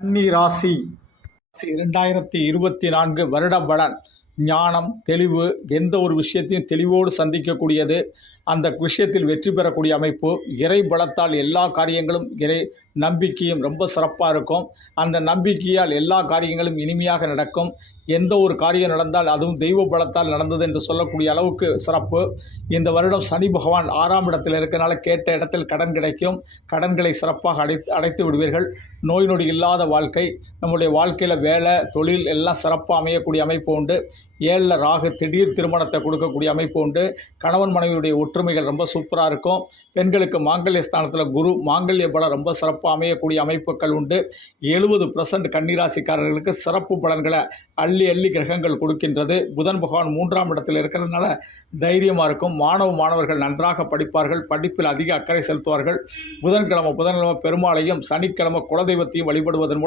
கன்னி ராசி 2024 வருட பலன். ஞானம், தெளிவு, எந்த ஒரு விஷயத்தையும் தெளிவோடு சந்திக்கக்கூடியது, அந்த விஷயத்தில் வெற்றி பெறக்கூடிய அமைப்பு. இறை பலத்தால் எல்லா காரியங்களும், இறை நம்பிக்கையும் ரொம்ப சிறப்பாக இருக்கும். அந்த நம்பிக்கையால் எல்லா காரியங்களும் இனிமையாக நடக்கும். எந்த ஒரு காரியம் நடந்தால் அதுவும் தெய்வ பலத்தால் நடந்தது என்று சொல்லக்கூடிய அளவுக்கு சிறப்பு. இந்த வருடம் சனி பகவான் 6ஆம் இடத்தில் இருக்கிறனால கேட்ட இடத்தில் கடன் கிடைக்கும். கடன்களை சிறப்பாக அடைத்து விடுவீர்கள். நோய் நொடி இல்லாத வாழ்க்கை. நம்முடைய வாழ்க்கையில் வேலை, தொழில் எல்லாம் சிறப்பாக அமையக்கூடிய அமைப்பு உண்டு. 7ல் ராகு திடீர் திருமணத்தை கொடுக்கக்கூடிய அமைப்பு உண்டு. கணவன் மனைவியுடைய ஒற்றுமைகள் ரொம்ப சூப்பராக இருக்கும். பெண்களுக்கு மாங்கல்ய ஸ்தானத்தில் குரு, மாங்கல்ய பலம் ரொம்ப சிறப்பாக அமையக்கூடிய அமைப்புகள் உண்டு. 70% கன்னிராசிக்காரர்களுக்கு சிறப்பு பலன்களை அள்ளி அள்ளி கிரகங்கள் கொடுக்கின்றது. புதன் பகவான் 3ஆம் இடத்தில் இருக்கிறதுனால தைரியமாக இருக்கும். மாணவர்கள் நன்றாக படிப்பார்கள். படிப்பில் அதிக அக்கறை செலுத்துவார்கள். புதன்கிழமை பெருமாளையும், சனிக்கிழமை குலதெய்வத்தையும் வழிபடுவதன் மூலம்